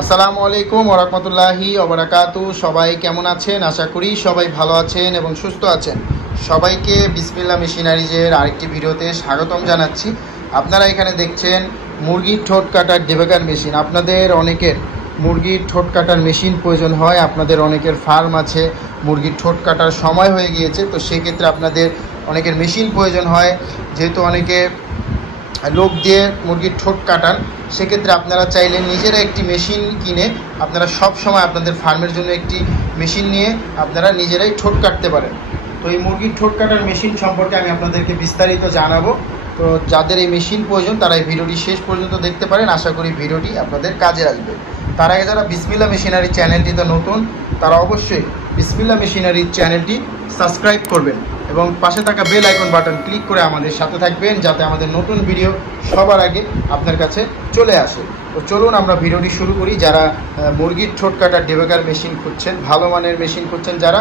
আসসালামু আলাইকুম ওয়া রাহমাতুল্লাহি ওয়া বারাকাতুহু। সবাই কেমন আছেন? আশা করি সবাই ভালো আছেন এবং সুস্থ আছেন। সবাইকে বিসমিল্লাহ মেশিনারিজের আরেকটি ভিডিওতে স্বাগতম জানাচ্ছি। আপনারা এখানে দেখছেন মুরগির ঠোঁট কাটার ডেবেকার মেশিন। আপনাদের অনেকের মুরগির ঠোঁট কাটার মেশিন প্রয়োজন হয়, আপনাদের অনেকের ফার্ম আছে, মুরগির ঠোঁট কাটার সময় হয়ে গিয়েছে, তো সেক্ষেত্রে আপনাদের অনেকের মেশিন প্রয়োজন হয়। যেহেতু অনেকে লোক দিয়ে মুরগির ঠোঁট কাটান, সেক্ষেত্রে আপনারা চাইলে নিজেরা একটি মেশিন কিনে আপনারা সব সময় আপনাদের ফার্মের জন্য একটি মেশিন নিয়ে আপনারা নিজেরাই ঠোঁট কাটতে পারেন। তো এই মুরগির ঠোঁট কাটার মেশিন সম্পর্কে আমি আপনাদেরকে বিস্তারিত জানাবো। তো যাদের এই মেশিন প্রয়োজন তারা এই ভিডিওটি শেষ পর্যন্ত দেখতে পারেন। আশা করি ভিডিওটি আপনাদের কাজে আসবে। তার আগে যারা বিসমিল্লাহ মেশিনারি চ্যানেলটিতে নতুন, তারা অবশ্যই বিসমিল্লাহ মেশিনারি চ্যানেলটি সাবস্ক্রাইব করবেন এবং পাশে থাকা বেল আইকন বাটন ক্লিক করে আমাদের সাথে থাকবেন, যাতে আমাদের নতুন ভিডিও সবার আগে আপনার কাছে চলে আসে। তো চলুন আমরা ভিডিওটি শুরু করি। যারা মুরগির ঠোঁট কাটার ডেবেকার মেশিন খুঁজছেন, ভালো মানের মেশিন খুঁজছেন যারা,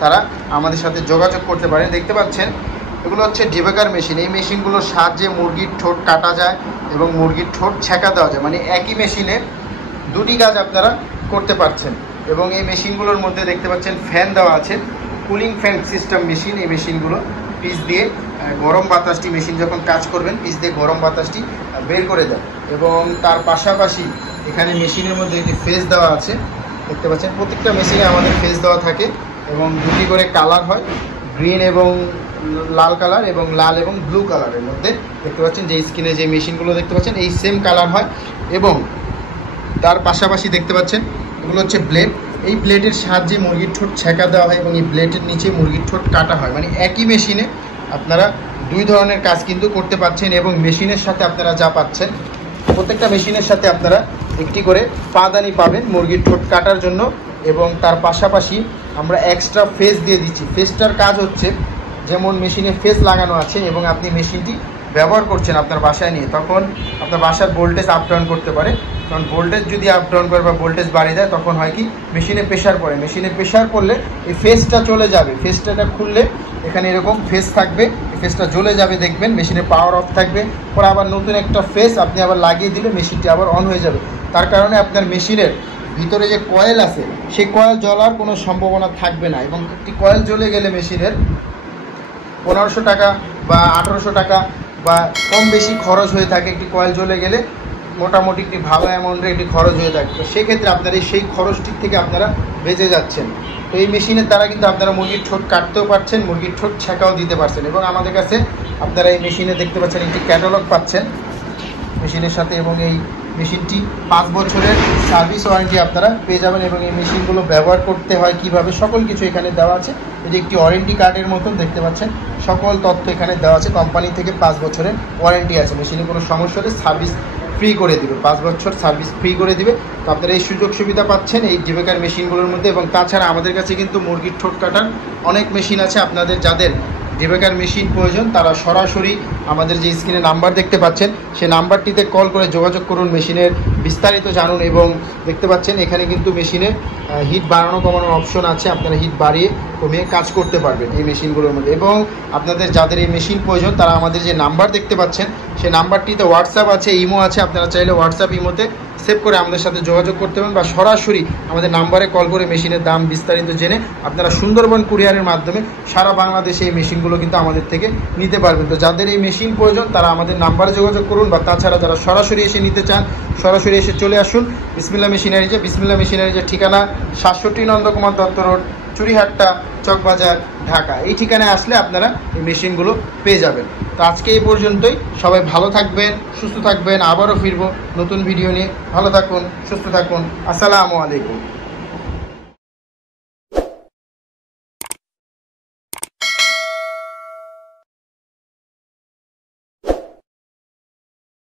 তারা আমাদের সাথে যোগাযোগ করতে পারেন। দেখতে পাচ্ছেন এগুলো হচ্ছে ডেবেকার মেশিন। এই মেশিনগুলোর সাহায্যে মুরগির ঠোঁট কাটা যায় এবং মুরগির ঠোঁট ছেঁকা দেওয়া যায়, মানে একই মেশিনে দুটি কাজ আপনারা করতে পারছেন। এবং এই মেশিনগুলোর মধ্যে দেখতে পাচ্ছেন ফ্যান দেওয়া আছে, কুলিং ফ্যান সিস্টেম মেশিন। এই মেশিনগুলো পিচ দিয়ে গরম বাতাসটি, মেশিন যখন কাজ করবেন পিচ দিয়ে গরম বাতাসটি বের করে দেয়। এবং তার পাশাপাশি এখানে মেশিনের মধ্যে একটি ফেস দেওয়া আছে। দেখতে পাচ্ছেন প্রত্যেকটা মেশিনে আমাদের ফেস দেওয়া থাকে এবং দুটি করে কালার হয়, গ্রিন এবং লাল কালার এবং লাল এবং ব্লু কালারের মধ্যে। দেখতে পাচ্ছেন যে স্ক্রিনে যে মেশিনগুলো দেখতে পাচ্ছেন এই সেম কালার হয়। এবং তার পাশাপাশি দেখতে পাচ্ছেন এগুলো হচ্ছে ব্লেড। এই ব্লেডের সাহায্যে মুরগির ঠোঁট ছেঁকা দেওয়া হয় এবং এই ব্লেডের নিচে মুরগির ঠোঁট কাটা হয়, মানে একই মেশিনে আপনারা দুই ধরনের কাজ কিন্তু করতে পারছেন। এবং মেশিনের সাথে আপনারা যা পাচ্ছেন, প্রত্যেকটা মেশিনের সাথে আপনারা একটি করে পাদানি পাবেন মুরগির ঠোঁট কাটার জন্য। এবং তার পাশাপাশি আমরা এক্সট্রা ফেস দিয়ে দিচ্ছি। ফেসটার কাজ হচ্ছে, যেমন মেশিনে ফেস লাগানো আছে এবং আপনি মেশিনটি ব্যবহার করছেন আপনার বাসায় নিয়ে, তখন আপনার বাসার ভোল্টেজ আপ ডাউন করতে পারে। কারণ ভোল্টেজ যদি আপ ডাউন করে বা ভোল্টেজ বাড়িয়ে দেয়, তখন হয় কি মেশিনে প্রেশার পড়ে। মেশিনে প্রেশার পড়লে এই ফেসটা চলে যাবে। ফেসটা খুললে এখানে এরকম ফেস থাকবে, এই ফেসটা জ্বলে যাবে, দেখবেন মেশিনে পাওয়ার অফ থাকবে। পরে আবার নতুন একটা ফেস আপনি আবার লাগিয়ে দিলে মেশিনটি আবার অন হয়ে যাবে। তার কারণে আপনার মেশিনের ভিতরে যে কয়েল আছে সেই কয়েল জ্বলার কোনো সম্ভাবনা থাকবে না। এবং একটি কয়েল জ্বলে গেলে মেশিনের 1500 টাকা বা 1800 টাকা বা কম বেশি খরচ হয়ে থাকে। একটি কয়েল জ্বলে গেলে মোটামুটি একটি ভালো অ্যামাউন্টের একটি খরচ হয়ে থাকে। তো সেক্ষেত্রে আপনারা সেই খরচটির থেকে আপনারা বেঁচে যাচ্ছেন। তো এই মেশিনের দ্বারা কিন্তু আপনারা মুরগির ঠোঁট কাটতেও পারছেন, মুরগির ঠোঁট ছেঁকাও দিতে পারছেন। এবং আমাদের কাছে আপনারা এই মেশিনে দেখতে পাচ্ছেন একটি ক্যাটালগ পাচ্ছেন মেশিনের সাথে। এবং এই মেশিনটি 5 বছরের সার্ভিস ওয়ারেন্টি আপনারা পেয়ে যাবেন। এবং এই মেশিনগুলো ব্যবহার করতে হয় কীভাবে, সকল কিছু এখানে দেওয়া আছে। এটি একটি ওয়ারেন্টি কার্ডের মতন, দেখতে পাচ্ছেন সকল তথ্য এখানে দেওয়া আছে। কোম্পানি থেকে 5 বছরের ওয়ারেন্টি আছে। মেশিনে কোনো সমস্যা হলে সার্ভিস ফ্রি করে দিবে, 5 বছর সার্ভিস ফ্রি করে দিবে। তো আপনারা এই সুযোগ সুবিধা পাচ্ছেন এই ডেবেকার মেশিনগুলোর মধ্যে। এবং তাছাড়া আমাদের কাছে কিন্তু মুরগির ঠোঁট কাটার অনেক মেশিন আছে। আপনাদের যাদের ডেবেকার মেশিন প্রয়োজন তারা সরাসরি আমাদের যে স্ক্রিনে নাম্বার দেখতে পাচ্ছেন সেই নাম্বারটিতে কল করে যোগাযোগ করুন, মেশিনের বিস্তারিত জানুন। এবং দেখতে পাচ্ছেন এখানে কিন্তু মেশিনে হিট বাড়ানো কমানোর অপশন আছে, আপনারা হিট বাড়িয়ে কমিয়ে কাজ করতে পারবেন এই মেশিনগুলোর মধ্যে। এবং আপনাদের যাদের এই মেশিন প্রয়োজন তারা আমাদের যে নাম্বার দেখতে পাচ্ছেন সেই নাম্বারটিতে হোয়াটসঅ্যাপ আছে, ইমো আছে। আপনারা চাইলে হোয়াটসঅ্যাপ ইমোতে সেভ করে আমাদের সাথে যোগাযোগ করতে পারেন বা সরাসরি আমাদের নাম্বারে কল করে মেশিনের দাম বিস্তারিত জেনে আপনারা সুন্দরবন কুরিয়ারের মাধ্যমে সারা বাংলাদেশে এই মেশিনগুলো কিন্তু আমাদের থেকে নিতে পারবেন। তো যাদের এই মেশিন প্রয়োজন তারা আমাদের নাম্বারে যোগাযোগ করুন, বা তাছাড়া যারা সরাসরি এসে নিতে চান সরাসরি এসে চলে আসুন বিসমিল্লাহ মেশিনারিজে। বিসমিল্লাহ মেশিনারিজের ঠিকানা 67 নন্দকুমার দত্ত রোড, চুরিহাট্টা, চকবাজার, ঢাকা। এই ঠিকানায় আসলে আপনারা এই মেশিনগুলো পেয়ে যাবেন। তো আজকে এই পর্যন্তই। সবাই ভালো থাকবেন, সুস্থ থাকবেন। আবারও ফিরবো নতুন ভিডিও নিয়ে। ভালো থাকুন, সুস্থ থাকুন। আসসালামু আলাইকুম।